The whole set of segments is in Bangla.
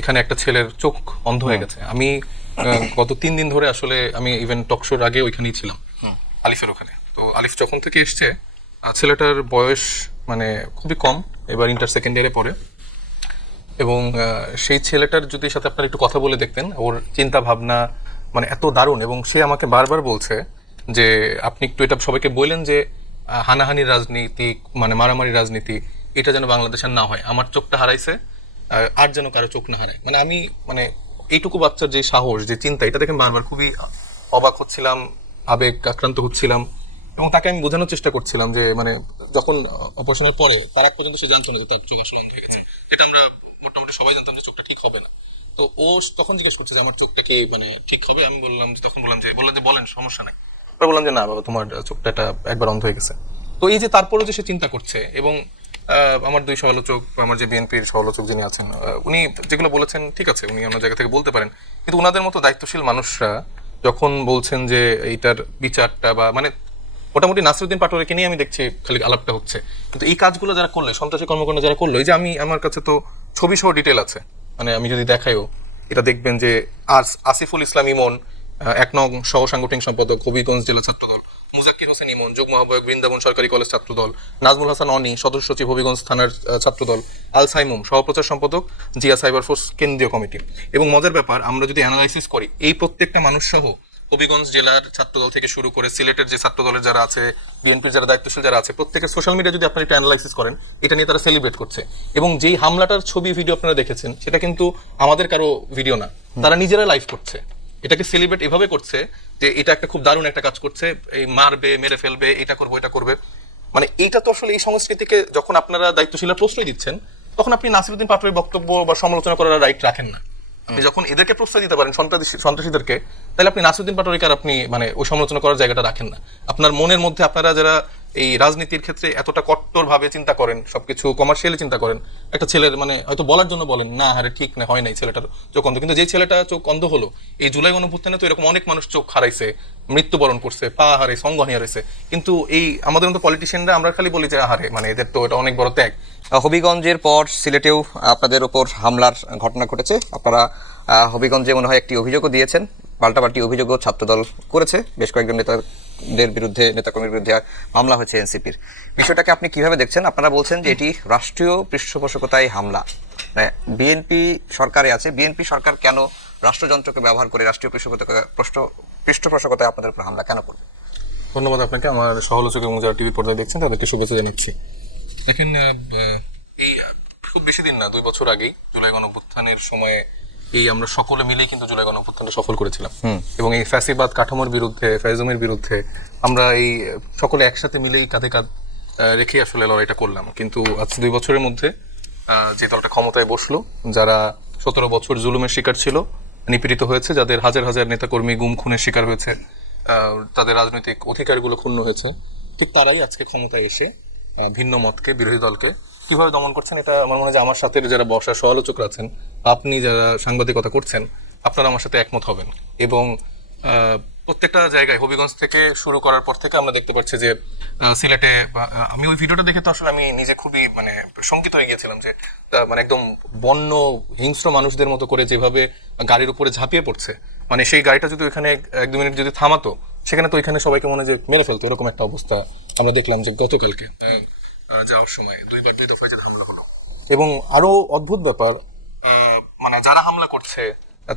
এখানে একটা ছেলের চোখ অন্ধ হয়ে গেছে। আমি গত 3 দিন ধরে আসলে আমি ইভেন টকশোর আগে ওইখানেই ছিলাম, আলিফের ওখানে। তো আলিফ যখন থেকে এসছে, ছেলেটার বয়স মানে খুবই কম, এবার ইন্টার সেকেন্ড ইয়ারে পড়ে। এবং সেই ছেলেটার যদি সাথে আপনারা একটু কথা বলে দেখতেন, ওর চিন্তা ভাবনা মানে এত দারুণ। এবং সে আমাকে বারবার বলছে যে আপনি একটু এটা সবাইকে বললেন যে হানাহানির রাজনীতি মানে মারামারি রাজনীতি এটা যেন বাংলাদেশের না হয়, আমার চোখটা হারাইছে আর যেন কারো চোখ না হারায়। মানে আমি মানে এইটুকু বাচ্চার যে সাহস, যে চিন্তা, এটা দেখে বারবার খুবই অবাক হচ্ছিলাম, আবেগ আক্রান্ত হচ্ছিলাম। এবং তাকে আমি বোঝানোর চেষ্টা করছিলাম যে মানে যখন অপারেশনের পরে তার আগ পর্যন্ত সে জানতো না যে তার চোখ আসলে অন্ধ হয়ে গেছে, এটা আমরা মোটামুটি সবাই জানতাম যে চোখটা ঠিক হবে না। তো ও তখন জিজ্ঞেস করছে যে আমার চোখটা কি মানে ঠিক হবে। আমি বললাম যে তখন বললাম যে বলেন সমস্যা নাই। বললাম যে না বাবা, তোমার চোখটা একবার অন্ধ হয়ে গেছে। তো এই যে তারপরে যে সে চিন্তা করছে, এবং আমার দুই সমালোচক, আমার যে বিএনপির সমালোচক যিনি আছেন, উনি যেগুলো বলেছেন ঠিক আছে, উনি অন্য জায়গা থেকে বলতে পারেন, কিন্তু ওনাদের মতো দায়িত্বশীল মানুষরা যখন বলছেন যে এইটার বিচারটা বা মানে মোটামুটি নাসিরউদ্দিন পাটোয়ারিকে নিয়ে আমি দেখছি খালি আলাপটা হচ্ছে, কিন্তু এই কাজগুলো যারা করলে, সন্ত্রাসী কর্মকাণ্ড যারা করলো, এই যে আমার কাছে তো ছবি সহ ডিটেল আছে, মানে আমি যদি দেখাইও এটা দেখবেন যে আসিফুল ইসলাম ইমন, 1 নং সহ সাংগঠনিক সম্পাদক হবিগঞ্জ জেলা ছাত্রদল, মুজাক্কির হোসেন ইমন যুগ্ম আহ্বায়ক বৃন্দাবন সরকারি কলেজ ছাত্রদল, নাজমুল হাসান অনি সদস্য সচিব হবিগঞ্জ থানার ছাত্রদল, আল সাইমুম সহপ্রচার সম্পাদক জিয়া সাইবার ফোর্স কেন্দ্রীয় কমিটি। এবং মজার ব্যাপার, আমরা যদি অ্যানালাইসিস করি এই প্রত্যেকটা মানুষ সহ হবিগঞ্জ জেলার ছাত্রদল থেকে শুরু করে সিলেটের যে ছাত্রদলের যারা আছে, বিএনপির যারা দায়িত্বশীল যারা আছে, প্রত্যেকের সোশ্যাল মিডিয়া যদি আপনারা একটু অ্যানালাইসিস করেন, এটা নিয়ে তারা সেলিব্রেট করছে। এবং যেই হামলাটার ছবি ভিডিও আপনারা দেখেছেন, সেটা কিন্তু আমাদের কারো ভিডিও না, তারা নিজেরা লাইভ করছে, এটাকে সেলিব্রেট এভাবে করছে যে এটা একটা খুব দারুণ একটা কাজ করছে, এই মারবে, মেরে ফেলবে, এটা করবো এটা করবে। মানে এইটা তো আসলে এই সংস্কৃতিকে যখন আপনারা দায়িত্বশীলরা প্রশ্রয় দিচ্ছেন, তখন আপনি নাসিরউদ্দিন পাটোয়ারির বক্তব্য বা সমালোচনা করার রাইট রাখেন না। আপনি যখন এদেরকে প্রশ্রয় দিতে পারেন সন্ত্রাসীদেরকে, তাহলে আপনি নাসিরউদ্দিন পাটোয়ারিকে আপনি মানে ওই সমালোচনা করার জায়গাটা রাখেন না। আপনার মনের মধ্যে আপনারা যারা এই রাজনীতির ক্ষেত্রে এতটা কট্টর ভাবে চিন্তা করেন, সবকিছু কমার্শিয়ালি চিন্তা করেন, একটা ছেলের মানে হয়তো বলার জন্য বলেন না আরে ঠিক না, হয় নাই ছেলেটার চোখ অন্ধ, কিন্তু যে ছেলেটা চোখ অন্ধ হলো এই জুলাই গণঅভ্যুত্থানে, তো এরকম অনেক মানুষ চোখ হারাইছে, মৃত্যুবরণ করছে, পা হারাইছে, অঙ্গ হারিয়েছে। কিন্তু এই আমাদের মতো পলিটিশিয়ানরা আমরা খালি বলি যে আহারে মানে এদের তো এটা অনেক বড় ত্যাগ। হবিগঞ্জের পর সিলেটেও আপনাদের উপর হামলার ঘটনা ঘটেছে। আপনারা হবিগঞ্জে মনে হয় একটি অভিযোগও দিয়েছেন, পাল্টাপাল্টি অভিযোগও ছাত্রদল করেছে, বেশ কয়েকজন নেতাদের বিরুদ্ধে, নেতাকর্মীর বিরুদ্ধে মামলা হয়েছে এনসিপির। বিষয়টাকে আপনি কিভাবে দেখছেন? আপনারা বলছেন যে এটি রাষ্ট্রীয় পৃষ্ঠপোষকতায় হামলা, বিএনপি সরকারে আছে, বিএনপি সরকার কেন রাষ্ট্রযন্ত্রকে ব্যবহার করে রাষ্ট্রীয় পৃষ্ঠপোষকতায় আপনাদের উপর হামলা কেন করবে? ধন্যবাদ আপনাকে, আমার সহলোচক এবং যারা টিভি পর্দায় দেখছেন তাদেরকে শুভেচ্ছা জানাচ্ছি। দেখেন, এই খুব বেশি দিন না, 2 বছর আগেই জুলাই গণঅভ্যুত্থানের সময়ে এই আমরা সকলে মিলেই কিন্তু জুলাই গণঅভ্যুত্থানটা সফল করেছিলাম। এবং এই ফ্যাসিবাদ কাঠামোর বিরুদ্ধে, ফ্যাসিজমের বিরুদ্ধে আমরা এই সকলে একসাথে মিলেই কাঁধে কাঁধ রেখে আসলে লড়াইটা করলাম। কিন্তু আজ 2 বছরের মধ্যে যে দলটা ক্ষমতায় বসলো, যারা 17 বছর জুলুমের শিকার ছিল, নিপীড়িত হয়েছে, যাদের হাজার হাজার নেতাকর্মী গুম খুনের শিকার হয়েছে, তাদের রাজনৈতিক অধিকারগুলো ক্ষুণ্ণ হয়েছে, ঠিক তারাই আজকে ক্ষমতায় এসে ভিন্ন মতকে, বিরোধী দলকে কিভাবে দমন করছেন, এটা আমার মনে হয় যে আমার সাথে যারা বসা সমালোচকরা আছেন, আপনি যারা সাংবাদিকতা করছেন, আপনারা আমার সাথে একমত হবেন। এবং প্রত্যেকটা জায়গায় হবিগঞ্জ থেকে শুরু করার পর থেকে আমরা দেখতে পাচ্ছি যে সিলেটে, আমি ওই ভিডিওটা দেখে তো আসলে আমি নিজে খুবই মানে শঙ্কিত হয়ে গিয়েছিলাম যে মানে একদম বন্য হিংস্র মানুষদের মতো করে যেভাবে গাড়ির উপরে ঝাঁপিয়ে পড়ছে, মানে সেই গাড়িটা যদি ওইখানে 1-2 মিনিট যদি থামাতো, সেখানে তো ওইখানে সবাইকে মনে যে মেরে ফেলতো, এরকম একটা অবস্থা আমরা দেখলাম যে গতকালকে যাওয়ার সময় 2 দফায় যে হামলা হলো। এবং আরো অদ্ভুত ব্যাপার, মানে যারা হামলা করছে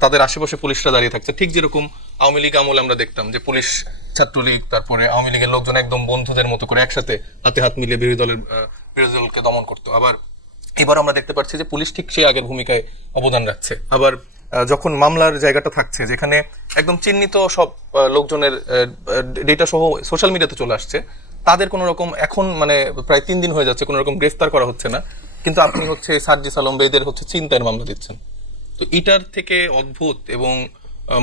তাদের আশেপাশে পুলিশরা দাঁড়িয়ে থাকছে, ঠিক যেরকম আওয়ামী লীগ আমলে আমরা দেখতাম যে পুলিশ, ছাত্রলীগ, তারপরে আওয়ামী লীগের লোকজন একদম বন্ধুদের মতো করে একসাথে হাতে হাত মিলিয়ে বিরোধী দলকে দমন করতো। আবার এবার আমরা দেখতে পাচ্ছি যে পুলিশ ঠিক সেই আগের ভূমিকায় অবদান রাখছে। আবার যখন মামলার জায়গাটা থাকছে, যেখানে একদম চিহ্নিত সব লোকজনের ডেটা সহ সোশ্যাল মিডিয়াতে চলে আসছে, তাদের কোনো রকম এখন মানে প্রায় 3 দিন হয়ে যাচ্ছে কোনো রকম গ্রেফতার করা হচ্ছে না, কিন্তু আপনি হচ্ছে সার্জিস আলম বেদের হচ্ছে ছিনতাইয়ের মামলা দিচ্ছেন। তো এটার থেকে অদ্ভুত এবং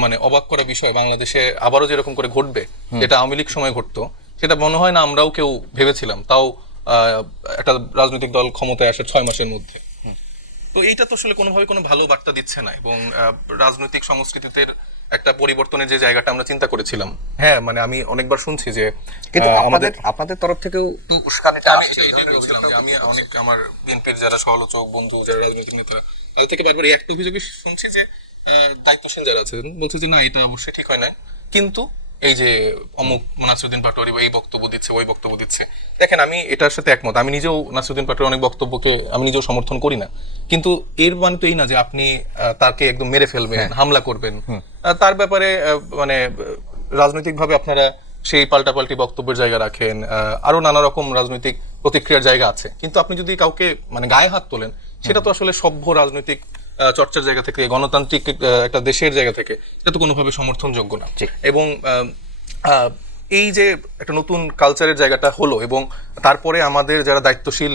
মানে অবাক করা বিষয় বাংলাদেশে আবারও যেরকম করে ঘটবে, যেটা আওয়ামী লীগ সময় ঘটতো, সেটা মনে হয় না আমরাও কেউ ভেবেছিলাম, তাও একটা রাজনৈতিক দল ক্ষমতায় আসে 6 মাসের মধ্যে। তো এইটা তো আসলে কোনোভাবে কোনো ভালো বার্তা দিচ্ছে না, এবং রাজনৈতিক সংস্কৃতিতে একটা পরিবর্তনের যে জায়গাটা আমরা চিন্তা করেছিলাম, হ্যাঁ মানে আমি অনেকবার শুনছি যে কিন্তু আপনাদের তরফ থেকেও উস্কানিটা আমি অনেক আমার বিএনপির যারা সমালোচক বন্ধু, যারা রাজনৈতিক নেতারা তাদের থেকে বারবার এই একটা অভিযোগই শুনছি যে দায়িত্বশীল যারা আছে বলছে যে না এটা অবশ্যই ঠিক হয় না, কিন্তু এই যে অমুক নাসিরুদ্দিন পাটোয়ারি এই বক্তব্য দিচ্ছে ওই বক্তব্য দিচ্ছে। দেখেন আমি এটার সাথে একমত, আমি নিজেও নাসিরুদ্দিন পাটোয়ারির অনেক বক্তব্যকে আমি নিজেও সমর্থন করি না, কিন্তু এর মানে তো এই না যে আপনি তাকে একদম মেরে ফেলবেন, হামলা করবেন। তার ব্যাপারে মানে রাজনৈতিকভাবে আপনারা সেই পাল্টাপাল্টি বক্তব্যের জায়গা রাখেন, আরো নানা রকম রাজনৈতিক প্রতিক্রিয়ার জায়গা আছে, কিন্তু আপনি যদি কাউকে মানে গায়ে হাত তোলেন সেটা তো আসলে সভ্য রাজনৈতিক চর্চার জায়গা থেকে, গণতান্ত্রিক একটা দেশের জায়গা থেকে এটা তো কোনোভাবে সমর্থনযোগ্য না। এবং এই যে একটা নতুন কালচারের জায়গাটা হলো, এবং তারপরে আমাদের যারা দায়িত্বশীল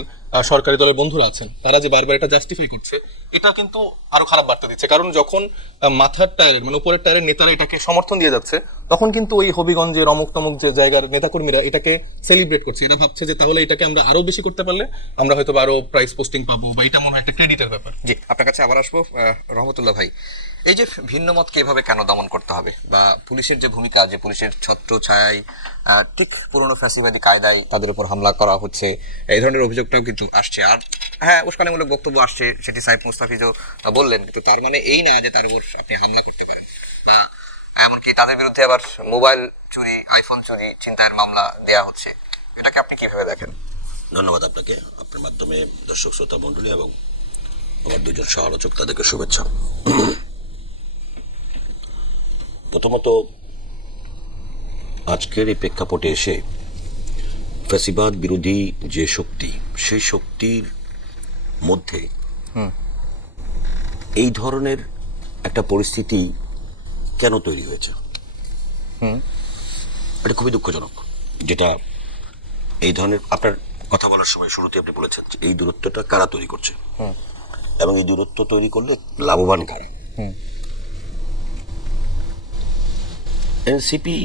সরকারি দলের বন্ধুরা আছেন তারা যে বারবার এটা জাস্টিফাই করছে, এটা কিন্তু আরো খারাপ বার্তা দিচ্ছে। কারণ যখন মাথার টায়ারের মানে উপরের টায়ারের নেতারা এটাকে সমর্থন দিয়ে যাচ্ছে, তখন কিন্তু ওই হবিগঞ্জের অমুক তমুক যে জায়গার নেতাকর্মীরা এটাকে সেলিব্রেট করছে। এরা ভাবছে যে তাহলে এটাকে আমরা আরো বেশি করতে পারলে আমরা হয়তো আরো প্রাইস পোস্টিং পাবো, বা এটা মনে হয় একটা ক্রেডিটের ব্যাপার। জি, আপনার কাছে আবার আসবো রহমতুল্লাহ ভাই। এই যে ভিন্ন মতকে এভাবে কেন দমন করতে হবে, বা পুলিশের যে ভূমিকা, যে পুলিশের ছত্র ছায়ায় ঠিক পুরনো ফ্যাসিবাদী কায়দায় তাদের উপর হামলা করা হচ্ছে, এই ধরনের অভিযোগটাও কিন্তু আসছে। আর হ্যাঁ, উস্কানিমূলক বক্তব্য আসছে, সেটি সাইফ মুস্তাফিজও বললেন, কিন্তু তার মানে এই না যে তার উপর আপনি হামলা করতে পারেন। এমনকি তাদের বিরুদ্ধে আবার মোবাইল চুরি, আইফোন চুরি, ছিনতাইয়ের মামলা দেয়া হচ্ছে। এটাকে আপনি কিভাবে দেখেন? ধন্যবাদ আপনাকে, আপনার মাধ্যমে দর্শক শ্রোতা মণ্ডলী এবং আমার দুজন সহ-আলোচক তাদেরকে শুভেচ্ছা। প্রথমত, আজকের এই প্রেক্ষাপটে এসে ফ্যাসিবাদ বিরোধী যে শক্তি, সেই শক্তির মধ্যে এই ধরনের একটা পরিস্থিতি কেন তৈরি হয়েছে, এটা খুবই দুঃখজনক। যেটা এই ধরনের, আপনার কথা বলার সময় শুরুতে আপনি বলেছেন যে এই দূরত্বটা কারা তৈরি করছে, এবং এই দূরত্ব তৈরি করলে লাভবান কারা। এনসিপি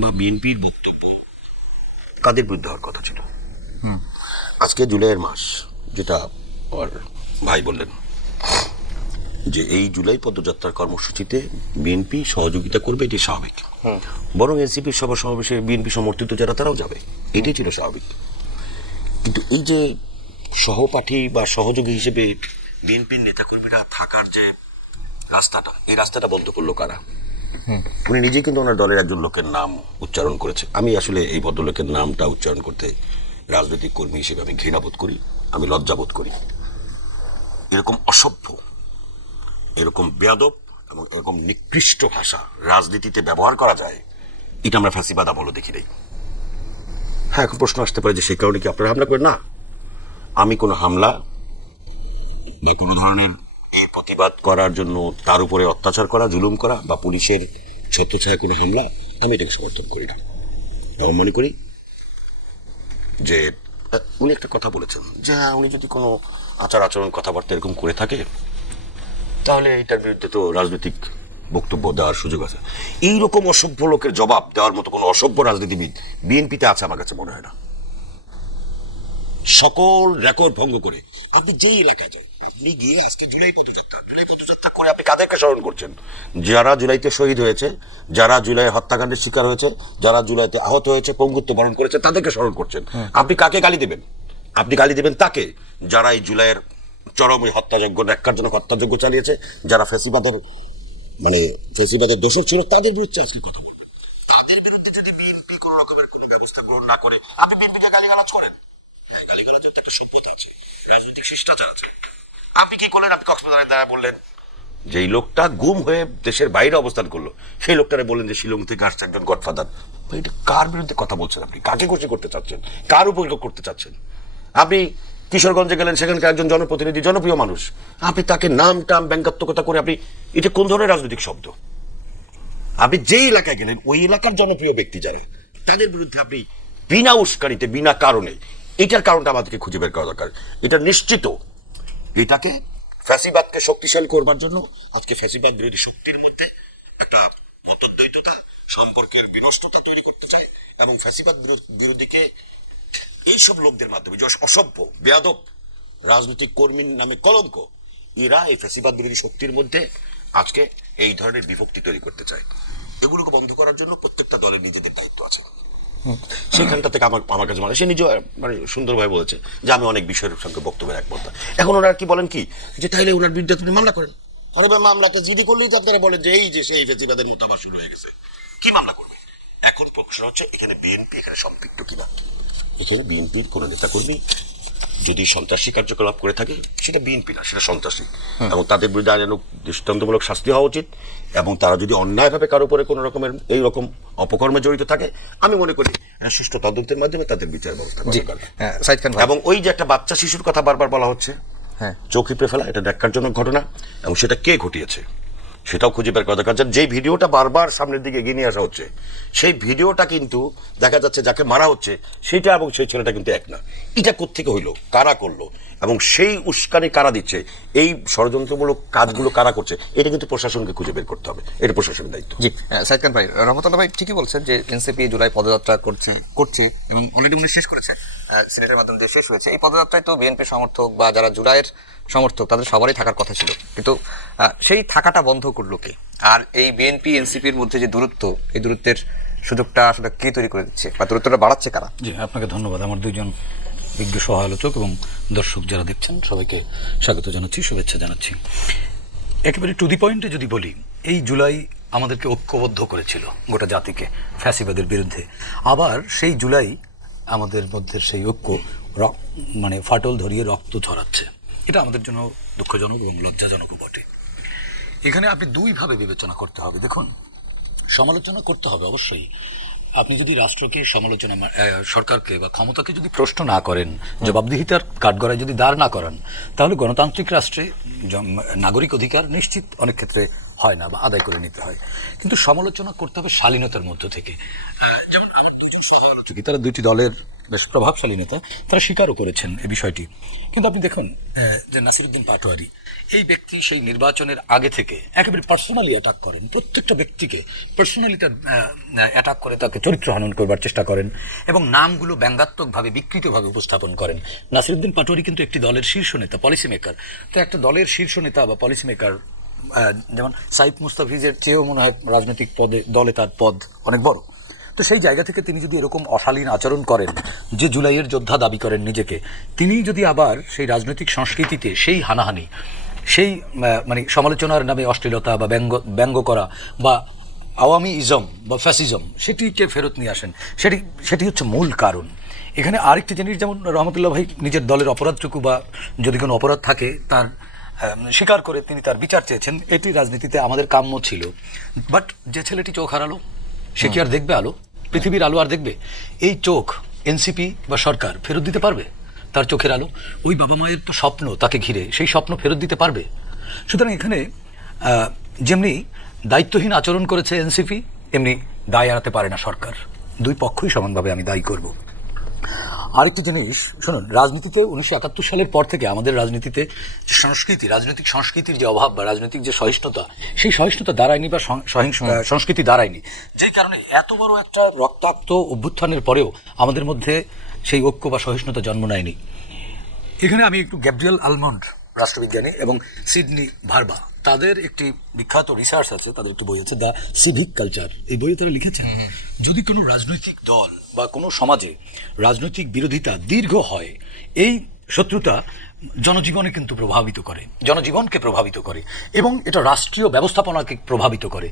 বা বিএনপির বক্তব্য কাদের বিরুদ্ধে হওয়ার কথা ছিল? আজকে জুলাইয়ের মাস, যেটা আমার ভাই বললেন যে এই জুলাই পদযাত্রার কর্মসূচিতে বিএনপি সহযোগিতা করবে, এটি স্বাভাবিক। বরং এনসিপির সভা সমাবেশে বিএনপি সমর্থিত যারা, তারাও যাবে, এটাই ছিল স্বাভাবিক। কিন্তু এই যে সহপাঠী বা সহযোগী হিসেবে বিএনপির নেতাকর্মীরা থাকার যে রাস্তাটা, এই রাস্তাটা বন্ধ করলো কারা? উনি নিজেই কিন্তু ওনার দলের একজন লোকের নাম উচ্চারণ করেছে। আমি আসলে এই ভদ্রলোকের নামটা উচ্চারণ করতে রাজনৈতিক কর্মী হিসেবে আমি ঘৃণাবোধ করি, আমি লজ্জাবোধ করি। এরকম অসভ্য, এরকম বেয়াদব এবং এরকম নিকৃষ্ট ভাষা রাজনীতিতে ব্যবহার করা যায়, এটা আমরা ফ্যাসিবাদ আমলও দেখি নাই। হ্যাঁ, এখন প্রশ্ন আসতে পারে যে সেই কারণে কি আপনারা হামলা করেন? না, আমি কোনো হামলা বা কোনো ধরনের এই প্রতিবাদ করার জন্য তার উপরে অত্যাচার করা, জুলুম করা বা পুলিশের ছত্রছায়া কোনো হামলা, আমি এটাকে সমর্থন করি না। এবং মনে করি যে উনি একটা কথা বলেছেন যে হ্যাঁ, উনি যদি কোনো আচার আচরণ কথাবার্তা এরকম করে থাকে, তাহলে এটার বিরুদ্ধে তো রাজনৈতিক বক্তব্য দেওয়ার সুযোগ আছে। এইরকম অসভ্য লোকের জবাব দেওয়ার মতো কোনো অসভ্য রাজনীতিবিদ বিএনপিতে আছে আমার কাছে মনে হয় না। সকল রেকর্ড ভঙ্গ করে আপনি যেই এলাকায় যান, আপনি গিয়ে আজকে জুলাই পদযাত্রা করে আপনি কাদেরকে স্মরণ করছেন? যারা জুলাইতে শহীদ হয়েছে, যারা জুলাই হত্যাকাণ্ডের শিকার হয়েছে, যারা জুলাইতে আহত হয়েছে, পঙ্গুত্ব বরণ করেছে, তাদেরকে স্মরণ করছেন। আপনি কাকে গালি দেবেন? আপনি গালি দেবেন তাকে যারা এই জুলাইয়ের চরম হত্যাযজ্ঞ, ন্যাক্কারজনক হত্যাযজ্ঞ চালিয়েছে, যারা ফ্যাসিবাদের দোষর ছিল, তাদের বিরুদ্ধে আজকে কথা বলবেন। তাদের বিরুদ্ধে যদি বিএনপি কোনো রকমের কোনো ব্যবস্থা গ্রহণ না করে, আপনি বিএনপিকে গালিগালাজ করেন। গালিগালাজের তো একটা সভ্যতা আছে, রাজনৈতিক শিষ্টাচার আছে। আপনি কি করলেন? আপনি কক্সবাজারে দাঁড়া বললেন যে এই লোকটা গুম হয়ে দেশের বাইরে অবস্থান করলো, সেই লোকটারে বললেন যে শিলং থেকে আসছে একজন গডফাদার। এটা কার বিরুদ্ধে কথা বলছেন আপনি? কাকে খুশি করতে চাচ্ছেন? কার উপযোগ করতে চাচ্ছেন? আপনি কিশোরগঞ্জে গেলেন, সেখানকার একজন জনপ্রতিনিধি, জনপ্রিয় মানুষ, আপনি তাকে নাম টাম ব্যঙ্গাত্মকতা করে আপনি, এটা কোন ধরনের রাজনৈতিক শব্দ? আপনি যেই এলাকায় গেলেন, ওই এলাকার জনপ্রিয় ব্যক্তি যারা, তাদের বিরুদ্ধে আপনি বিনা উস্কানিতে, বিনা কারণে, এটার কারণটা আমাদেরকে খুঁজে বের করা দরকার। এটা নিশ্চিত এটাকে ফ্যাসিবাদকে শক্তিশালী করবার জন্য আজকে ফ্যাসিবাদ বিরোধী শক্তির মধ্যে একটা মতদ্বৈততা, সম্পর্কের বিনষ্টতা তৈরি করতে চায়, এবং ফ্যাসিবাদ বিরোধীকে এইসব লোকদের মাধ্যমে, যে অসভ্য বেয়াদব রাজনৈতিক কর্মীর নামে কলঙ্ক, এরা এই ফ্যাসিবাদ বিরোধী শক্তির মধ্যে আজকে এই ধরনের বিভক্তি তৈরি করতে চায়। এগুলোকে বন্ধ করার জন্য প্রত্যেকটা দলের নিজেদের দায়িত্ব আছে। সেখানটা থেকে আমার কাছে মানে সে নিজে মানে সুন্দরভাবে বলেছে যে আমি অনেক বিষয়ের সঙ্গে বক্তব্যের একমত না। এখন ওনারা কি বলেন কি যে তাইলে ওনার বিরুদ্ধে আপনি মামলা করেন, অথবা মামলাতে জিডি করলেই তো আপনারা বলেন যে এই যে সেই ফেসিবাদের মতো আবার শুরু হয়ে গেছে, কি মামলা করবে? এখন প্রশ্ন হচ্ছে এখানে বিএনপি এখানে সম্পৃক্ত কিনা। এখানে বিএনপির কোনো নেতাকর্মী যদি সন্ত্রাসী কার্যকলাপ করে থাকে সেটা বিএনপি না, সেটা সন্ত্রাসী, এবং তাদের বিরুদ্ধে আইনানুগ দৃষ্টান্তমূলক শাস্তি হওয়া উচিত। এবং তারা যদি অন্যায়ভাবে কারো উপরে কোনো রকমের এই রকম অপকর্মে জড়িত থাকে, আমি মনে করি সুষ্ঠু তদন্তের মাধ্যমে তাদের বিচার ব্যবস্থা করা দরকার। সাইদ খান ভাই, এবং ওই যে একটা বাচ্চা শিশুর কথা বারবার বলা হচ্ছে, হ্যাঁ, চোখ উপড়ে ফেলা, এটা ন্যাক্কারজনক ঘটনা, এবং সেটা কে ঘটিয়েছে সেটাও খুঁজে বের করা দরকার। যে ভিডিওটা বারবার সামনের দিকে এগিয়ে নিয়ে আসা হচ্ছে, সেই ভিডিওটা কিন্তু দেখা যাচ্ছে যাকে মারা হচ্ছে সেটা এবং সেই ছেলেটা কিন্তু এক না। এটা কোত্থেকে হইলো, কারা করলো, এবং সেই উস্কানি কারা দিচ্ছে, এই ষড়যন্ত্রমূলক কাজগুলো কারা করছে, এটা কিন্তু প্রশাসনকে খুঁজে বের করতে হবে, এটা প্রশাসনের দায়িত্ব। জি সাইদ খান ভাই, রহমতুল্লাহ ভাই ঠিকই বলছেন যে এনসিপি জুলাই পদযাত্রা করছে এবং অলরেডি উনি শেষ করেছে, সিলেটের মাধ্যমে যে শেষ হয়েছে। এই পদযাত্রায় তো বিএনপি সমর্থক বা যারা জুলাইয়ের সমর্থক তাদের সবারই থাকার কথা ছিল, কিন্তু সেই থাকাটা বন্ধ করলো কে? আর এই বিএনপি এনসিপির মধ্যে যে দূরত্ব, এই দূরত্বের সুযোগটা আসলে কে তৈরি করে দিচ্ছে বা দূরত্বটা বাড়াচ্ছে কারা? জি, আপনাকে ধন্যবাদ। আমার দুইজন বিজ্ঞ সহ আলোচক এবং দর্শক যারা দেখছেন সবাইকে স্বাগত জানাচ্ছি, শুভেচ্ছা জানাচ্ছি। একেবারে টু দি পয়েন্টে যদি বলি, এই জুলাই আমাদেরকে ঐক্যবদ্ধ করেছিল গোটা জাতিকে ফ্যাসিবাদের বিরুদ্ধে। আবার সেই জুলাই আমাদের মধ্যে সেই ঐক্য মানে ফাটল ধরিয়ে রক্ত ঝরাচ্ছে। এটা আমাদের জন্য দুঃখজনক এবং লজ্জাজনক বটে। এখানে আপনি দুইভাবে বিবেচনা করতে হবে। দেখুন, সমালোচনা করতে হবে অবশ্যই। আপনি যদি রাষ্ট্রকে সমালোচনা, সরকারকে বা ক্ষমতাকে যদি প্রশ্ন না করেন, জবাবদিহিতার কাঠগড়ায় যদি দাঁড় না করান, তাহলে গণতান্ত্রিক রাষ্ট্রে নাগরিক অধিকার নিশ্চিত অনেক ক্ষেত্রে হয় না বা আদায় করে নিতে হয়। কিন্তু সমালোচনা করতে হবে শালীনতার মধ্য থেকে। যেমন আমার দুজন সহ আলোচকই, তারা দুইটি দলের বেশ প্রভাবশালী নেতা, তারা স্বীকারও করেছেন এই বিষয়টি। কিন্তু আপনি দেখুন যে নাসিরুদ্দিন পাটোয়ারি, এই ব্যক্তি সেই নির্বাচনের আগে থেকে একেবারে পার্সোনালি অ্যাটাক করেন, প্রত্যেকটা ব্যক্তিকে পার্সোনালি তার অ্যাটাক করে তাকে চরিত্র হনন করবার চেষ্টা করেন এবং নামগুলো ব্যঙ্গাত্মকভাবে বিকৃতভাবে উপস্থাপন করেন। নাসিরুদ্দিন পাটোয়ারি কিন্তু একটি দলের শীর্ষ নেতা, পলিসি মেকার। তো একটা দলের শীর্ষ নেতা বা পলিসি মেকার, যেমন সাইফ মুস্তাফিজের চেয়েও মনে হয় রাজনৈতিক দলে তার পদ অনেক বড়। তো সেই জায়গা থেকে তিনি যদি এরকম অশালীন আচরণ করেন, যে জুলাইয়ের যোদ্ধা দাবি করেন নিজেকে, তিনি যদি আবার সেই রাজনৈতিক সংস্কৃতিতে সেই হানাহানি, সেই মানে সমালোচনার নামে অশ্লীলতা বা ব্যঙ্গ করা বা আওয়ামী ইজম বা ফ্যাসিজম, সেটিকে ফেরত নিয়ে আসেন, সেটি হচ্ছে মূল কারণ। এখানে আরেকটি জিনিস, যেমন রহমতুল্লাহ ভাই নিজের দলের অপরাধটুকু বা যদি কোনো অপরাধ থাকে তার স্বীকার করে তিনি তার বিচার চেয়েছেন, এটি রাজনীতিতে আমাদের কাম্য ছিল। বাট যে ছেলেটি চোখ হারালো, সে কি আর দেখবে আলো? পৃথিবীর আলো আর দেখবে? এই চোখ এনসিপি বা সরকার ফেরত দিতে পারবে? তার চোখের আলো, ওই বাবা মায়ের তো স্বপ্ন তাকে ঘিরে, সেই স্বপ্ন ফেরত দিতে পারবে? সুতরাং এখানে যেমনি দায়িত্বহীন আচরণ করেছে এনসিপি, এমনি দায় এড়াতে পারে না সরকার। দুই পক্ষই সমানভাবে আমি দায়ী করব। আরেকটি জিনিস শুনুন, রাজনীতিতে 1971 সালের পর থেকে আমাদের রাজনীতিতে রাজনৈতিক সংস্কৃতির যে অভাব বা রাজনৈতিক যে সহিষ্ণুতা, সেই সহিষ্ণুতা দাঁড়ায়নি বা সংস্কৃতি দাঁড়ায়নি। যেই কারণে এত বড় একটা রক্তাক্ত অভ্যুত্থানের পরেও আমাদের মধ্যে সেই ঐক্য বা সহিষ্ণুতা জন্ম নেয়নি। এখানে আমি একটু গ্যাব্রিয়েল আলমন্ড, রাষ্ট্রবিজ্ঞানী, এবং সিডনি ভার্বা, তাদের একটি বিখ্যাত রিসার্চ আছে, তাদের একটি বই আছে দ্য সিভিক কালচার। এই বইয়ে তারা লিখেছেন, যদি কোনো রাজনৈতিক দল বা কোনো সমাজে রাজনৈতিক বিরোধিতা দীর্ঘ হয়, এই শত্রুতা জনজীবনে কিন্তু প্রভাবিত করে, জনজীবনকে প্রভাবিত করে এবং এটা রাষ্ট্রীয় ব্যবস্থাপনাকে প্রভাবিত করে।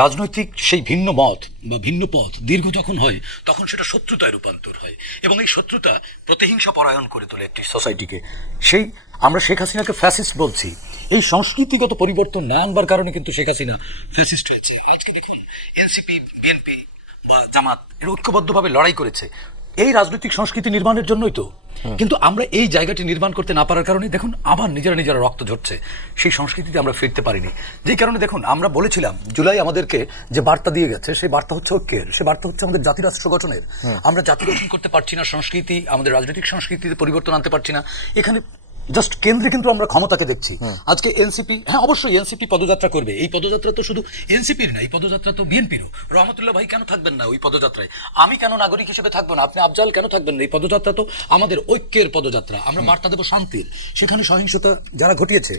রাজনৈতিক সেই ভিন্ন মত বা ভিন্ন পথ দীর্ঘ যখন হয়, তখন সেটা শত্রুতায় রূপান্তর হয় এবং এই শত্রুতা প্রতিহিংসা পরায়ণ করে তোলে একটি সোসাইটিকে। সেই আমরা শেখ হাসিনাকে ফ্যাসিস্ট বলছি, এই সংস্কৃতিগত পরিবর্তন না আনবার কারণে কিন্তু শেখ হাসিনা ফ্যাসিস্ট হয়েছে। আজকে দেখুন, এনসিপি, বিএনপি বা জামাত এরা ঐক্যবদ্ধভাবে লড়াই করেছে এই রাজনৈতিক সংস্কৃতি নির্মাণের জন্যই তো। কিন্তু আমরা এই জায়গাটি নির্মাণ করতে না পারার কারণে দেখুন আবার নিজেরা রক্ত ঝরছে, সেই সংস্কৃতিতে আমরা ফিরতে পারিনি। যেই কারণে দেখুন, আমরা বলেছিলাম জুলাই আমাদেরকে যে বার্তা দিয়ে গেছে, সেই বার্তা হচ্ছে ঐক্যের, সে বার্তা হচ্ছে আমাদের জাতি রাষ্ট্র গঠনের। আমরা জাতি গঠন করতে পারছি না, সংস্কৃতি, আমাদের রাজনৈতিক সংস্কৃতিতে পরিবর্তন আনতে পারছি না। এখানে জাস্ট কেন্দ্রে কিন্তু আমরা ক্ষমতাকে দেখছি। আজকে এনসিপি, হ্যাঁ অবশ্যই এনসিপি পদযাত্রা করবে, এই পদযাত্রা তো শুধু এনসিপির না, এই পদযাত্রা তো বিএনপিরও। রহমতুল্লাহ ভাই কেন থাকবেন না ওই পদযাত্রায়? আমি কেন নাগরিক হিসেবে থাকবো না? আপনি আফজাল কেন থাকবেন না? এই পদযাত্রা তো আমাদের ঐক্যের পদযাত্রা, আমরা বার্তা দেবো শান্তির। সেখানে সহিংসতা যারা ঘটিয়েছে,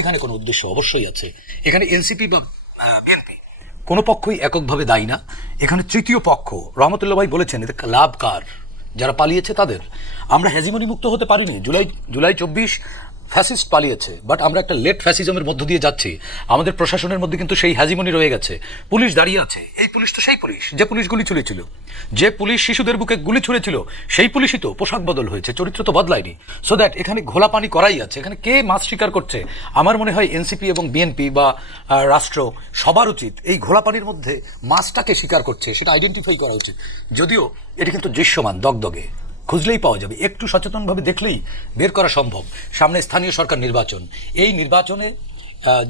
এখানে কোনো উদ্দেশ্য অবশ্যই আছে। এখানে এনসিপি বা বিএনপি কোনো পক্ষই এককভাবে দায়ী না। এখানে তৃতীয় পক্ষ, রহমতুল্লাহ ভাই বলেছেন, এতে লাভ কার? যারা পালিয়েছে তাদের। আমরা হেজিমনি মুক্ত হতে পারিনি। জুলাই 24 ফ্যাসিস্ট পালিয়েছে, বাট আমরা একটা লেট ফ্যাসিজমের মধ্য দিয়ে যাচ্ছি। আমাদের প্রশাসনের মধ্যে কিন্তু সেই হ্যাজিমনি রয়ে গেছে। পুলিশ দাঁড়িয়ে আছে, এই পুলিশ তো সেই পুলিশ যে পুলিশ গুলি ছুঁড়েছিল, যে পুলিশ শিশুদের বুকে গুলি ছুঁড়েছিল, সেই পুলিশই তো পোশাক বদল হয়েছে, চরিত্র তো বদলায়নি। সো দ্যাট এখানে ঘোলা পানি করাই আছে। এখানে কে মাছ স্বীকার করছে? আমার মনে হয় এনসিপি এবং বিএনপি বা রাষ্ট্র সবার উচিত এই ঘোলা পানির মধ্যে মাছটাকে স্বীকার করছে সেটা আইডেন্টিফাই করা উচিত। যদিও এটি কিন্তু দৃশ্যমান, দগদগে, খুঁজলেই পাওয়া যাবে, একটু সচেতনভাবে দেখলেই বের করা সম্ভব। সামনে স্থানীয় সরকার নির্বাচন, এই নির্বাচনে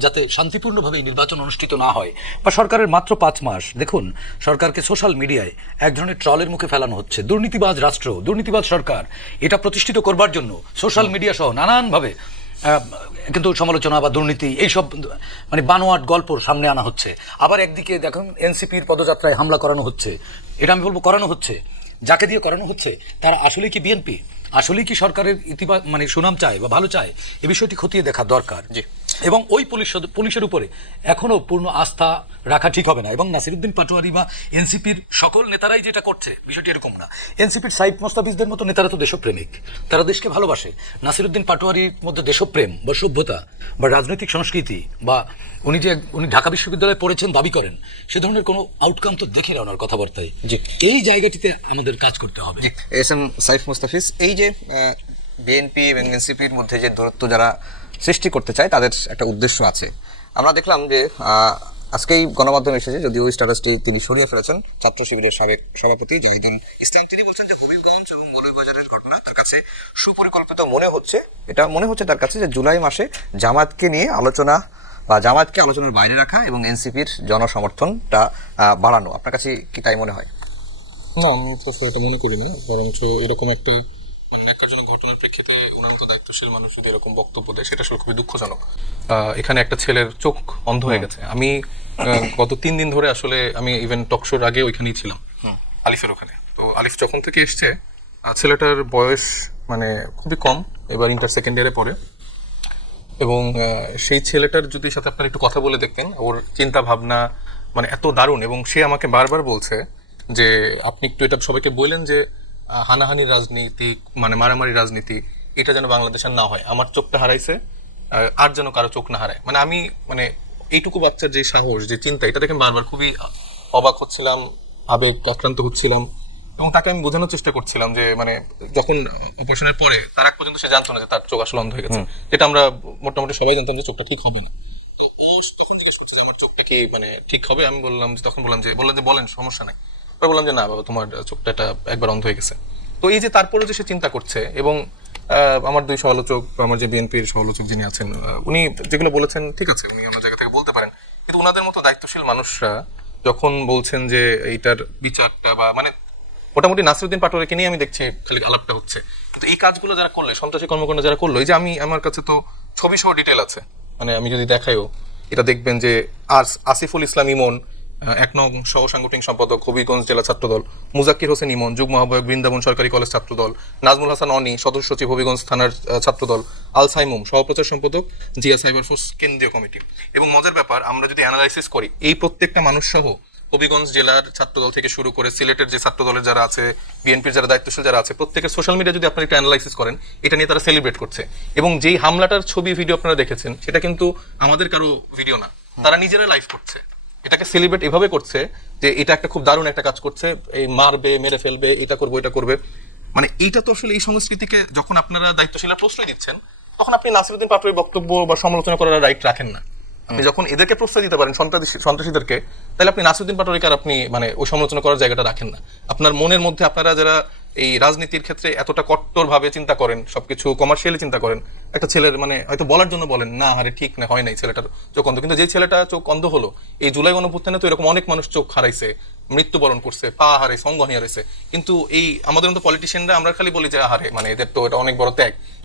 যাতে শান্তিপূর্ণভাবে এই নির্বাচন অনুষ্ঠিত না হয়, বা সরকারের মাত্র 5 মাস, দেখুন সরকারকে সোশ্যাল মিডিয়ায় এক ধরনের ট্রলের মুখে ফেলানো হচ্ছে। দুর্নীতিবাজ রাষ্ট্র, দুর্নীতিবাজ সরকার, এটা প্রতিষ্ঠিত করবার জন্য সোশ্যাল মিডিয়া সহ নানানভাবে কিন্তু সমালোচনা বা দুর্নীতি এইসব মানে বানোয়াট গল্প সামনে আনা হচ্ছে। আবার একদিকে দেখুন এনসিপির পদযাত্রায় হামলা করানো হচ্ছে। এটা আমি বলবো করানো হচ্ছে, যাকে দিয়ে করানো হচ্ছে তারা আসলেই কি বিএনপি, আসলেই কি সরকারের মানে সুনাম চায় বা ভালো চায়? এই বিষয়টি খতিয়ে দেখা দরকার। জি। এবং ওই পুলিশের উপরে এখনো পূর্ণ আস্থা রাখা ঠিক হবে না। এবং নাসিরুদ্দিন পাটোয়ারি বা এনসিপির সকল নেতারাই যেটা করছে, বিষয়টি এরকম না। এনসিপির সাইফ মোস্তাফিজদের মতো নেতারা তো দেশপ্রেমিক, তারা দেশকে ভালোবাসে। নাসিরুদ্দিন পাটোয়ারির মধ্যে দেশপ্রেম বা সভ্যতা বা রাজনৈতিক সংস্কৃতি বা উনি ঢাকা বিশ্ববিদ্যালয়ে পড়েছেন দাবি করেন, সে ধরনের কোনো আউটকাম তো দেখি না ওনার কথাবার্তায়। জি। এই জায়গাটিতে আমাদের কাজ করতে হবে। এস এম সাইফ মুস্তাফিজ, এই যে বিএনপি এবং এনসিপির মধ্যে যে দূরত্ব যারা সৃষ্টি করতে চায় তাদের একটা উদ্দেশ্য আছে। আমরা দেখলাম যে আজকেই গণমাধ্যমে এসেছে, যদিও ওই স্ট্যাটাসটি তিনি সরিয়ে ফেলেছেন, ছাত্র শিবিরের সাবেক সভাপতি জাহিদুল ইসলাম। তিনি বলছেন যে হবিগঞ্জ এবং মৌলভীবাজারের ঘটনা তার কাছে সুপরিকল্পিত মনে হচ্ছে। এটা মনে হচ্ছে তার কাছে যে জুলাই মাসে জামাতকে নিয়ে আলোচনা বা জামাতকে আলোচনার বাইরে রাখা এবং এনসিপির জনসমর্থনটা বাড়ানো। আপনার কাছে কি তাই মনে হয়? না, আমি তো আসলে এটা মনে করি না। বরঞ্চ এরকম একটা মানে ন্যাক্কারজনক ঘটনার প্রেক্ষিতে ওনার মতো দায়িত্বশীল মানুষ যদি এরকম বক্তব্য দেয়, সেটা আসলে খুবই দুঃখজনক। এখানে একটা ছেলের চোখ অন্ধ হয়ে গেছে। আমি গত 3 দিন ধরে আসলে আমি ইভেন টকশোর আগে ওইখানেই ছিলাম, আলিফের ওখানে। তো আলিফ যখন থেকে এসছে, ছেলেটার বয়স মানে খুবই কম, এবার ইন্টার সেকেন্ড ইয়ারে পড়ে। এবং সেই ছেলেটার যদি সাথে আপনার একটু কথা বলে দেখতেন, ওর চিন্তা ভাবনা মানে এত দারুণ। এবং সে আমাকে বারবার বলছে যে আপনি একটু এটা সবাইকে বললেন যে হানাহানির রাজনীতি মানে মারামারি রাজনীতি এটা যেন বাংলাদেশের না হয়, আমার চোখটা হারাইছে, আর যেন কারো চোখ না হারায়। মানে আমি মানে এইটুকু বাচ্চার যে সাহস, যে চিন্তা, এটা দেখে বারবার খুবই অবাক হচ্ছিলাম, আবেগ আক্রান্ত হচ্ছিলাম। এবং তাকে আমি বোঝানোর চেষ্টা করছিলাম যে মানে যখন অপারেশনের পরে তার আগ পর্যন্ত সে জানতো না যে তার চোখ আসলে অন্ধ হয়ে গেছে, যেটা আমরা মোটামুটি সবাই জানতাম যে চোখটা ঠিক হবে না। তো ও তখন জিজ্ঞেস করছে যে আমার চোখটা কি মানে ঠিক হবে? আমি বললাম যে বললাম যে বলেন সমস্যা নাই। বললাম যে না বাবা, তোমার চোখটা একবার অন্ধ হয়ে গেছে। তো এই যে তারপরে যে সে চিন্তা করছে, এবং আমার 2 সমালোচক, আমার যে বিএনপির সমালোচক যিনি আছেন, উনি যেগুলো বলেছেন ঠিক আছে, উনি অন্য জায়গা থেকে বলতে পারেন, কিন্তু ওনাদের মতো দায়িত্বশীল মানুষরা যখন বলছেন যে এইটার বিচারটা বা মানে মোটামুটি নাসিরুদ্দিন পাটোয়ারিকে নিয়ে আমি দেখছি খালি আলাপটা হচ্ছে, কিন্তু এই কাজগুলো যারা করলে, সন্ত্রাসী কর্মকাণ্ড যারা করলো, এই যে আমার কাছে তো ছবি সহ ডিটেল আছে, মানে আমি যদি দেখাইও এটা দেখবেন যে আসিফুল ইসলাম ইমন 1 নং সহ সাংগঠনিক সম্পাদক হবিগঞ্জ জেলা ছাত্রদল, মুজাক্কির হোসেন ইমন যুগ্ম আহ্বায়ক বৃন্দাবন সরকারি কলেজ ছাত্রদল, নাজমুল হাসান অনি সদস্য সচিব হবিগঞ্জ থানার ছাত্রদল, আল সাইমুম সহপ্রচার সম্পাদক জিয়া সাইবার ফোর্স কেন্দ্রীয় কমিটি। এবং মজার ব্যাপার, আমরা যদি অ্যানালাইসিস করি এই প্রত্যেকটা মানুষ সহ হবিগঞ্জ জেলার ছাত্রদল থেকে শুরু করে সিলেটের যে ছাত্রদলের যারা আছে, বিএনপির যারা দায়িত্বশীল যারা আছে, প্রত্যেকের সোশ্যাল মিডিয়া যদি আপনারা একটু অ্যানালাইসিস করেন, এটা নিয়ে তারা সেলিব্রেট করছে। এবং যেই হামলাটার ছবি ভিডিও আপনারা দেখেছেন, সেটা কিন্তু আমাদের কারো ভিডিও না, তারা নিজেরা লাইভ করছে, এটাকে সেলিব্রেট এভাবে করছে যে এটা একটা খুব দারুণ একটা কাজ করছে, এই মারবে, মেরে ফেলবে, এটা করবো এটা করবে। মানে এইটা তো আসলে এই সংস্কৃতিকে যখন আপনারা দায়িত্বশীলরা প্রশ্রয় দিচ্ছেন, তখন আপনি নাসিরুদ্দিন পাটোয়ারির বক্তব্য বা সমালোচনা করার রাইট রাখেন না। আপনি যখন এদেরকে প্রশ্রয় দিতে পারেন, সন্ত্রাসীদেরকে, তাহলে আপনি নাসিরুদ্দিন পাটোয়ারিকে আর আপনি মানে ওই সমালোচনা করার জায়গাটা রাখেন না। আপনার মনের মধ্যে আপনারা যারা এই রাজনীতির ক্ষেত্রে এতটা কট্টর ভাবে চিন্তা করেন, সবকিছু কমার্শিয়ালি চিন্তা করেন, একটা ছেলের মানে হয়তো বলার জন্য বলেন না আরে ঠিক না, হয় নাই ছেলেটার চোখ অন্ধ, কিন্তু যে ছেলেটা চোখ অন্ধ হলো এই জুলাই গণঅভ্যুত্থানে তো এরকম অনেক মানুষ চোখ হারাইছে, মৃত্যুবরণ করছে, পা হারাইছে, অঙ্গ হারিয়েছে। কিন্তু এই আমাদের মতো পলিটিশিয়ানরা আমরা খালি বলি যে আহারে মানে এদের তো এটা অনেক বড় ত্যাগ,